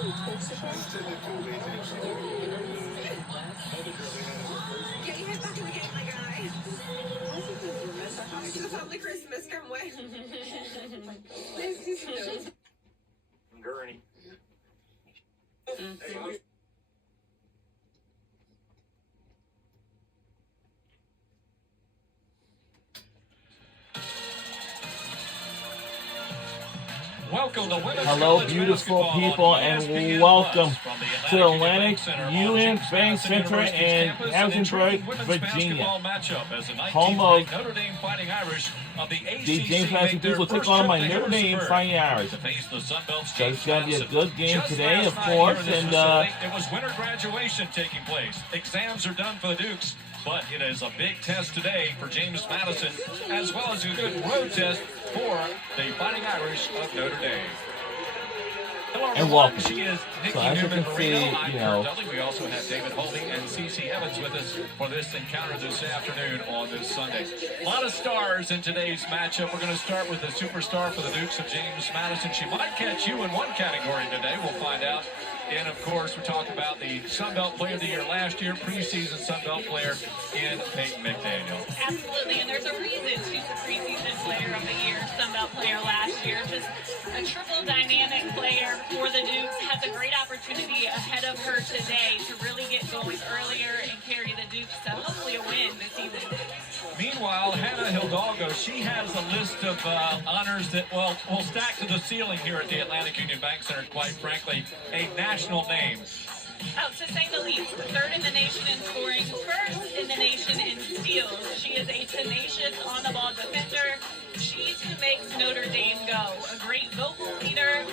Get your head back in the game, my guy. To the family Christmas, come away. Gurney. Welcome to Women's Hello, beautiful people, and welcome to Atlantic Union Bank Center in Harrisonburg, Virginia. Home of Notre Dame Fighting Irish of the the James Madison Blues will take on my Notre Dame Fighting Irish. So it's going to be a good game today, of course. And it was winter graduation taking place. Exams are done for the Dukes, but it is a big test today for James Madison, as well as a good road test for the Fighting Irish of Notre Dame. Hello, and welcome. She is Nikki So as you can see, I'm Kurt Dudley. We also have David Holby and CeCe Evans with us for this encounter this afternoon on this Sunday. A lot of stars in today's matchup. We're going to start with the superstar for the Dukes of James Madison. She might catch you in one category today. We'll find out. And, of course, we talk about the Sun Belt Player of the Year last year, preseason Sun Belt Player in Peyton McDaniel. Absolutely, and there's a reason she's the preseason Player of the Year, Sun Belt Player last year. Just a triple dynamic player for the Dukes. Has a great opportunity ahead of her today to really get going earlier and carry the Dukes to hopefully a win this season. Meanwhile, Hannah Hidalgo, she has a list of honors that, well, will stack to the ceiling here at the Atlantic Union Bank Center, quite frankly. A national name. Oh, to say the least. Third in the nation in scoring, first in the nation in steals. She is a tenacious on-the-ball defender. She's who makes Notre Dame go. A great vocal leader.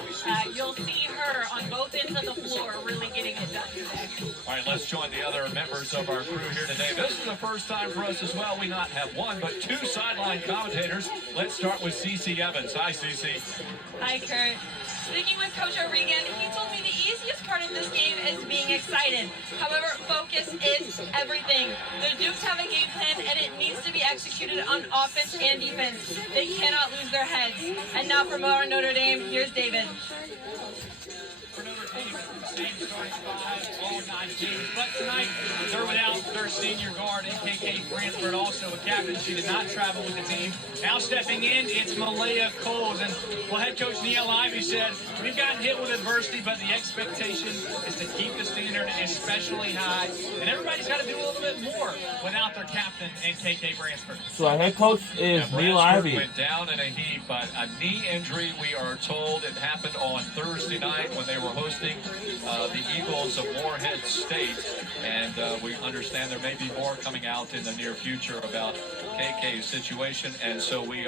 You'll see her on both ends of the floor really getting it done today. All right, let's join the other members of our crew here today. This is the first time for us as well. We not have one, but two sideline commentators. Let's start with CeCe Evans. Hi, CeCe. Hi, Kurt. Speaking with Coach O'Regan, he told me the easiest part of this game is being excited. However, focus is everything. The Dukes have a game plan, and it needs to be executed on offense and defense. They cannot lose their heads. And now from our Notre Dame, here's David. For Notre Dame, same starting five, all 9 games. But tonight, they're without their senior guard, KK Bransford, also a captain. She did not travel with the team. Now stepping in, it's Malaya Coles. And, well, head coach Neil Ivey said, we've gotten hit with adversity, but the expectation is to keep the standard especially high. And everybody's got to do a little bit more without their captain and KK Bransford. so our head coach is Neil Ivey. Went down in a heap, but a knee injury, we are told. It happened on Thursday night when they were hosting the Eagles of Morehead State, and we understand there may be more coming out in the near future about KK's situation, and so we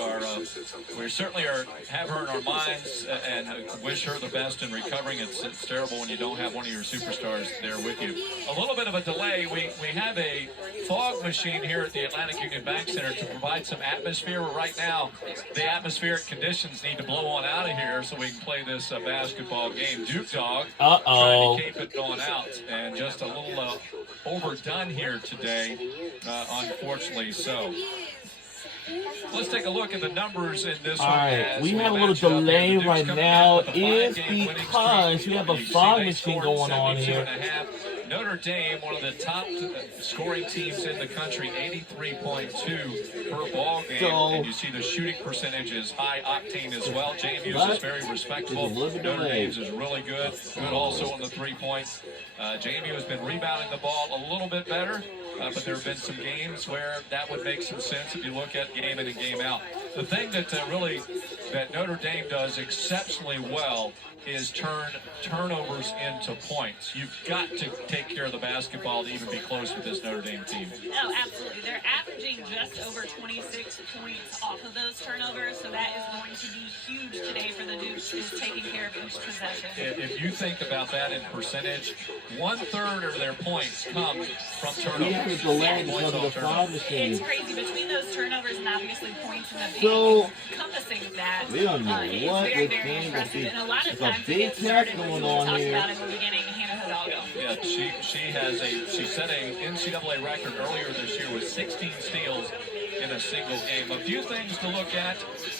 certainly have her in our minds and wish her the best in recovering. It's terrible when you don't have one of your superstars there with you. A little bit of a delay. We have a fog machine here at the Atlantic Union Bank Center to provide some atmosphere. Right now, the atmospheric conditions need to blow on out of here so we can play this basketball game. Duke Dog trying to keep it going out, and just a little overdone here today, unfortunately so. Let's take a look at the numbers in this one. All right, we have a little delay right now. Is because we have a fog machine going on here. Notre Dame, one of the top scoring teams in the country, 83.2 per ball game. And you see the shooting percentage is high octane as well. JMU's is very respectable. Notre Dame's is really good. Good also on the 3 points. JMU has been rebounding the ball a little bit better, but there have been some games where that would make some sense if you look at game in and game out. The thing that that Notre Dame does exceptionally well is turn turnovers into points. You've got to take care of the basketball to even be close with this Notre Dame team. No, absolutely. They're averaging just over 26 points off of those turnovers, so that is going to be huge today for the Dukes, is taking care of each possession. If you think about that in percentage, 1/3 of their points come from turnovers. It's crazy. Between those turnovers and obviously points in the game, encompassing that, we don't know what very, this very game will impressive. be. And a lot of It's times a big test going on talked here. about in the beginning, Hannah Hidalgo. Yeah, she set a NCAA record earlier this year with 16 steals in a single game. A few things to look at.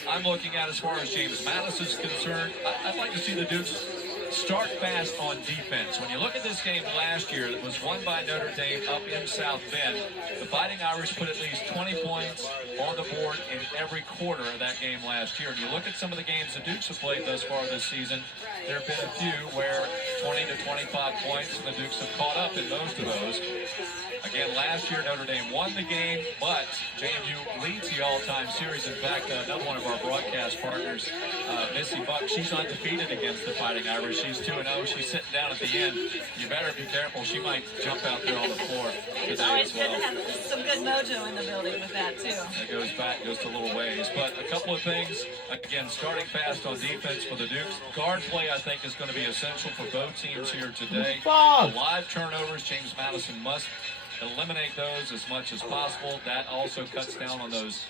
I'm looking at as far as James Madison is concerned. I'd like to see the Dukes start fast on defense. When you look at this game last year, it was won by Notre Dame up in South Bend. The Fighting Irish put at least 20 points on the board in every quarter of that game last year. And you look at some of the games the Dukes have played thus far this season, there have been a few where 20 to 25 points, and the Dukes have caught up in most of those. Again, last year Notre Dame won the game, but JMU leads the all-time series. In fact, another one of our broadcast partners, Missy Buck, she's undefeated against the Fighting Irish. She's 2-0. She's sitting down at the end. You better be careful. She might jump out there on the floor It's today always as well. good to have some good mojo in the building with that, too. That goes back just a little ways. But a couple of things, again, starting fast on defense for the Dukes. Guard play, I think, is going to be essential for both teams here today. Live turnovers, James Madison must eliminate those as much as possible. That also cuts down on those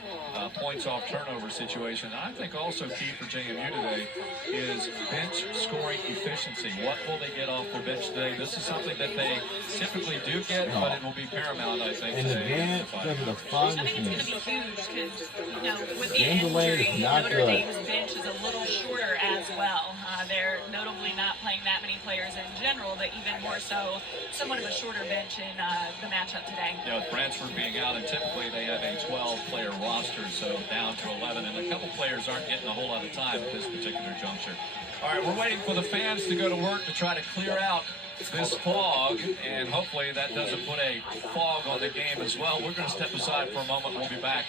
points off turnover situation. I think also key for JMU today is bench scoring efficiency. What will they get off the bench today? This is something that they typically do get, but it will be paramount, I think, And today. again, because of the fun, I think it's going to be huge because, with the Game delay is injury, not Notre good. Dame's bench is a little shorter as well. They're notably not playing that many players in general, but even more so, somewhat of a shorter bench in the matchup today. Yeah, with Bransford being out, and typically they have a 12-player roster, so down to 11, and a couple players aren't getting a whole lot of time at this particular juncture. All right, we're waiting for the fans to go to work to try to clear out this fog, and hopefully that doesn't put a fog on the game as well. We're going to step aside for a moment. We'll be back,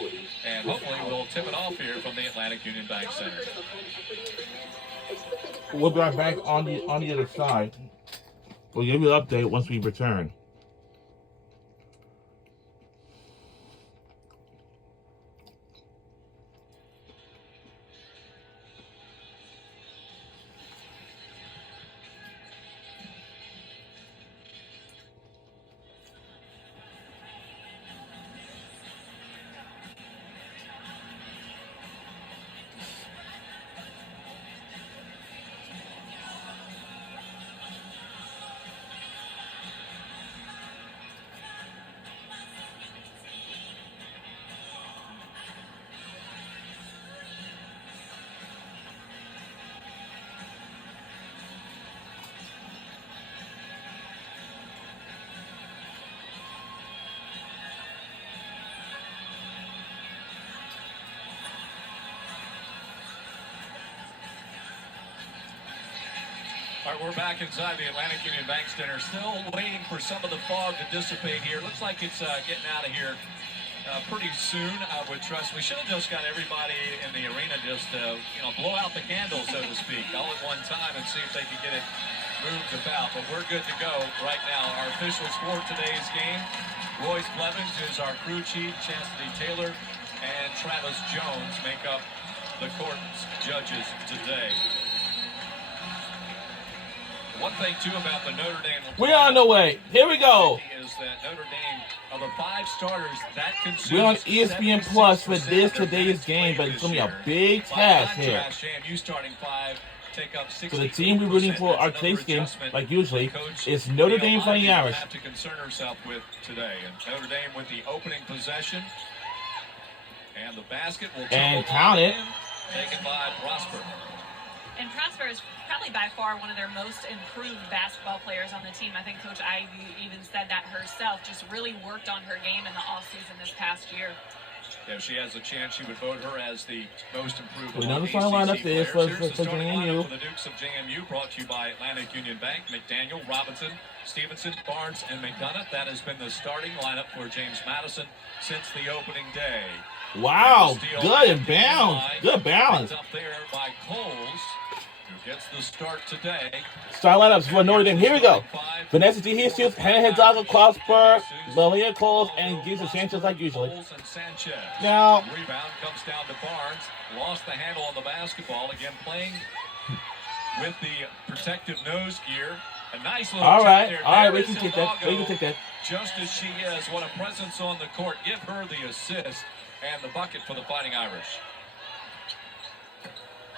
and hopefully we'll tip it off here from the Atlantic Union Bank Center. we'll be right back on the other side. We'll give you an update once we return. All right, we're back inside the Atlantic Union Bank Center. Still waiting for some of the fog to dissipate here. Looks like it's getting out of here pretty soon, I would trust. We should have just got everybody in the arena just, blow out the candles, so to speak, all at one time and see if they can get it moved about. But we're good to go right now. Our officials for today's game, Royce Blevins is our crew chief, Chastity Taylor, and Travis Jones make up the court's judges today. One thing, too, about the Notre Dame... We're on the way. Here we go. ...is that Notre Dame, of the 5 starters, that consumes... We're on ESPN Plus for today's game, but it's going to be a big task here. JMU starting 5 take up 60%. So the team we're rooting for our today's game, like usually, is Notre Dame Fighting Irish. ...have to concern herself with today. And Notre Dame with the opening possession. And the basket will... And count it. Taken by Prosper. And Prosper is probably by far one of their most improved basketball players on the team. I think Coach Ivey even said that herself, just really worked on her game in the offseason this past year. Yeah, if she has a chance, she would vote her as the most improved. We know the final lineup is for JMU. The Dukes of JMU, brought to you by Atlantic Union Bank. McDaniel, Robinson, Stevenson, Barnes, and McDonough. That has been the starting lineup for James Madison since the opening day. Wow, good and balance. Good balance. Up there by Coles, who gets the start today. Start lineups for Notre Dame. Here we go. Vanessa G. Jesus, Hannah Hidalgo, Klausberg, Malia Coles, and Jesus Sanchez like usually. Now, Rebound comes down to Barnes. Lost the handle on the basketball. Again, playing with the protective nose gear. A nice little all right, there. all right, There we is can take that. We can Hidalgo, take that. just as she is. What a presence on the court. Give her the assist and the bucket for the Fighting Irish.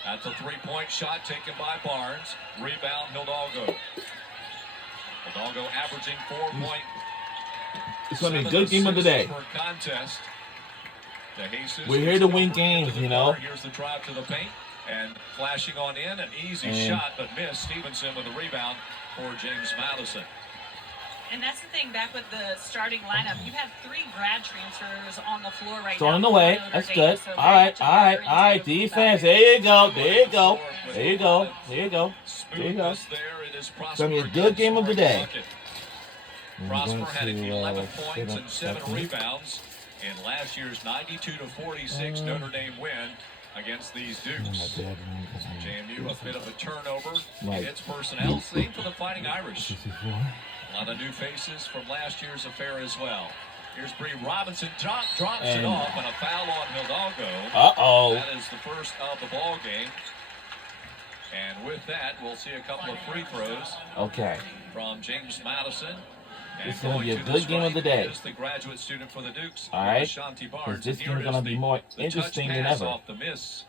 That's a three-point shot taken by Barnes. Rebound, Hidalgo. Hidalgo averaging 4 point. It's going to be a good game of the day. Contest. We're here to win games, you know. Here's the drive to the paint. And flashing on in, an easy shot, but missed. Stevenson with a rebound for James Madison. And that's the thing, back with the starting lineup, you have 3 grad transfers on the floor right Still now. on the way. That's good. All right. Defense. There you go. There you go. There you go. There you go. There you go. It's going to be a good game of the day. Prosper had 11 points and 7 rebounds in last year's 92-46 Notre Dame win against these Dukes. JMU, a bit of a turnover in its personnel. Same for the Fighting Irish. A lot of new faces from last year's affair as well. Here's Bree Robinson, drops it off, and a foul on Hidalgo. That is the first of the ball game. And with that, we'll see a couple of free throws. From James Madison. It's going to be a good game of the day. The graduate student for the Dukes. All right. Shanti Because Barnes. this game is going to be more interesting than ever. Off the miss.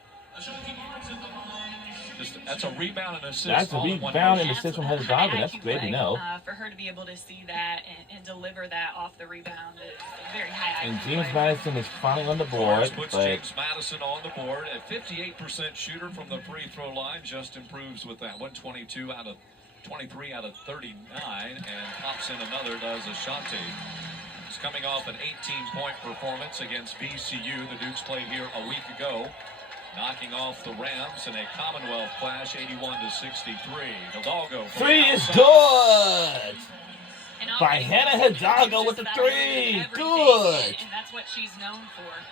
That's a rebound and assist. That's a rebound and assist from Hidalgo. That's great to know. For her to be able to see that and deliver that off the rebound is very high. And James Madison is finally on the board. Puts James Madison on the board at 58% shooter from the free throw line. Just improves with that 122 out of 23 out of 39, and pops in another, does Ashanti. He's coming off an 18-point performance against BCU. The Dukes played here a week ago, knocking off the Rams in a Commonwealth clash, 81-63. Hidalgo. 3 is good! By Hannah Hidalgo with the 3. Good! And that's what she's known for.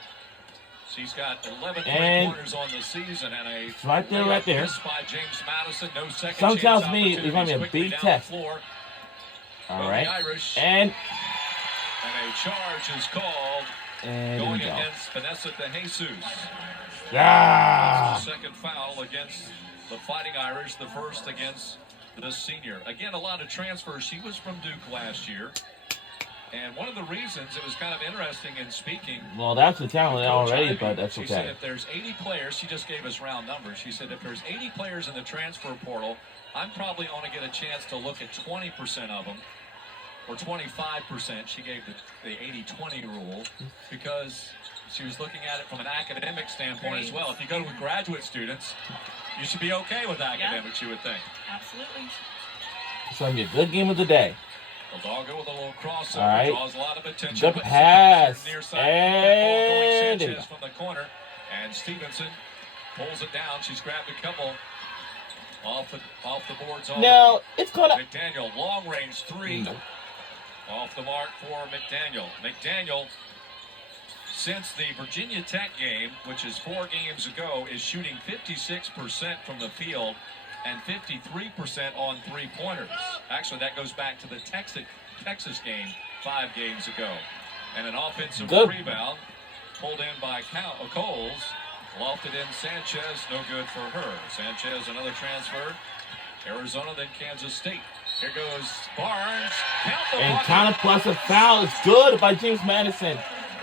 She's got 11 three-pointers on the season and a right there. By James Madison. No second Some chance tells me it's going to be a big test. All right. And a charge is called going against Vanessa De Jesus. The second foul against the Fighting Irish, the first against the senior. Again, a lot of transfers. She was from Duke last year. And one of the reasons it was kind of interesting in speaking. Well, that's a talent already, but that's okay. She said if there's 80 players, she just gave us round numbers. She said if there's 80 players in the transfer portal, I'm probably going to get a chance to look at 20% of them, or 25%. She gave the 80-20 rule because she was looking at it from an academic standpoint as well. If you go with graduate students, you should be okay with academics, you would think. Absolutely. It's going to be a good game of the day. Hidalgo with a little crossover, draws a lot of attention. Good pass. Near side, and Sanchez from the corner. And Stevenson pulls it down. She's grabbed a couple off the boards. Now, it's going to... McDaniel, long range 3. Off the mark for McDaniel. McDaniel, since the Virginia Tech game, which is 4 games ago, is shooting 56% from the field and 53% on three-pointers. Actually, that goes back to the Texas game 5 games ago. And an offensive rebound pulled in by Coles. Lofted in Sanchez, no good for her. Sanchez, another transfer. Arizona, then Kansas State. Here goes Barnes. And count plus a foul. It's good by James Madison.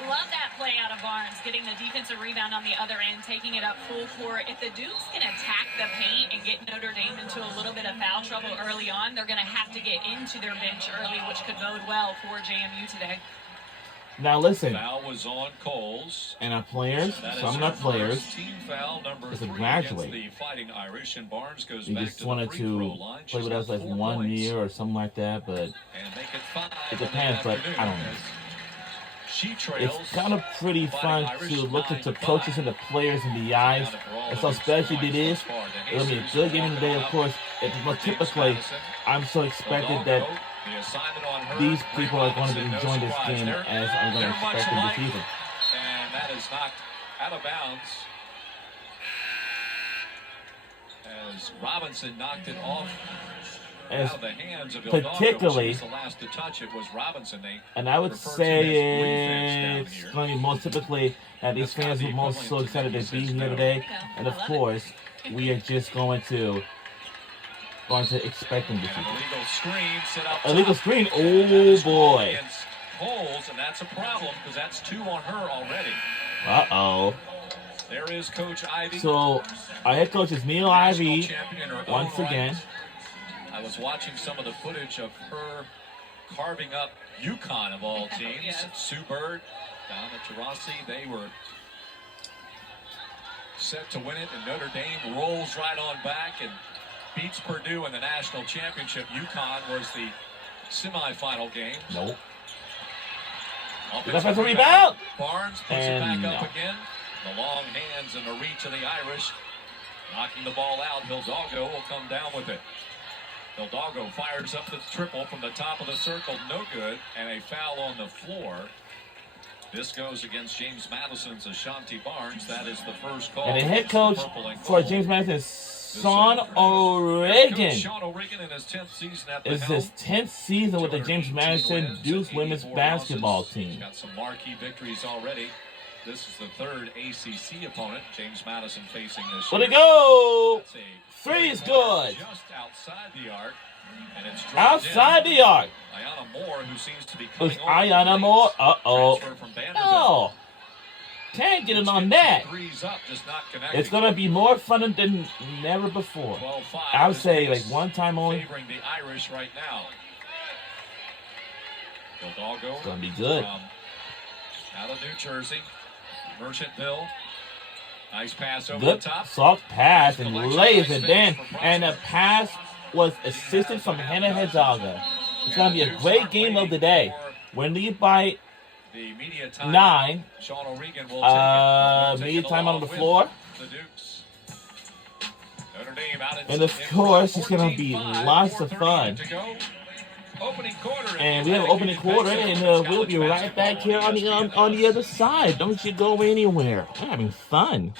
Love that play out of Barnes, getting the defensive rebound on the other end, taking it up full court. If the Dukes can attack the paint and get Notre Dame into a little bit of foul trouble early on, they're going to have to get into their bench early, which could bode well for JMU today. Now listen. Foul was on Coles. And our players, some of our players, team foul number is a 3 graduate. against the Fighting Irish, and Barnes goes he back just to wanted the free throw to line. play with us like 1 year or something like that, but it depends, but I don't know. It's kind of pretty fun to look at the coaches and the players in the eyes. That's how special it is. It'll be a good game today, of course. Typically, I'm so expected that these people are going to be enjoying this game as I'm going to expect them this season. And that is knocked out of bounds as Robinson knocked it off. As out of the hands of particularly, the last to touch it was Robinson. And I would say it's going to be most typically that these fans are most so excited to be here today. And of course, we are just going to expect them to see illegal screen set up. Illegal screen. Oh boy. Holes, and that's a problem because that's 2 on her already. Uh-oh. There is Coach Ivy. So our head coach is Neil Ivy once again. I was watching some of the footage of her carving up UConn of all teams. Sue Bird down at Taurasi. They were set to win it, and Notre Dame rolls right on back and beats Purdue in the national championship. UConn was the semifinal game. Nope. Offensive rebound. Barnes puts it back up again. The long hands and the reach of the Irish. Knocking the ball out. Hidalgo will come down with it. Hidalgo fires up the triple from the top of the circle. No good. And a foul on the floor. This goes against James Madison's Ashanti Barnes. That is the first call. And the head coach for James Madison is Sean O'Regan. Sean O'Regan in his 10th season at the It's his 10th season with the James Madison Duke women's basketball team. He's got some marquee victories already. This is the third ACC opponent James Madison facing this year. Let it go! Three is good. Just outside the arc. And it's outside the arc. Ayana Moore, who seems to be It's coming Ayana Moore. Uh-oh. No. No. Can't get it on that. It's going to be more fun than never before. I would say like one time only. Favoring the Irish right now. It's going to be good. Out of New Jersey. Merchantville. Nice pass over Good the top. soft pass and lays it in. And the pass was assisted from Hannah Hidalgo. It's going to be a great game of the day. When we by 9, Sean O'Regan will media time on the floor. The Dukes. Notre Dame out And of course, it's going to be lots of fun. And we have an opening quarter, and we'll be right back here on the other side. Don't you go anywhere. We're having fun.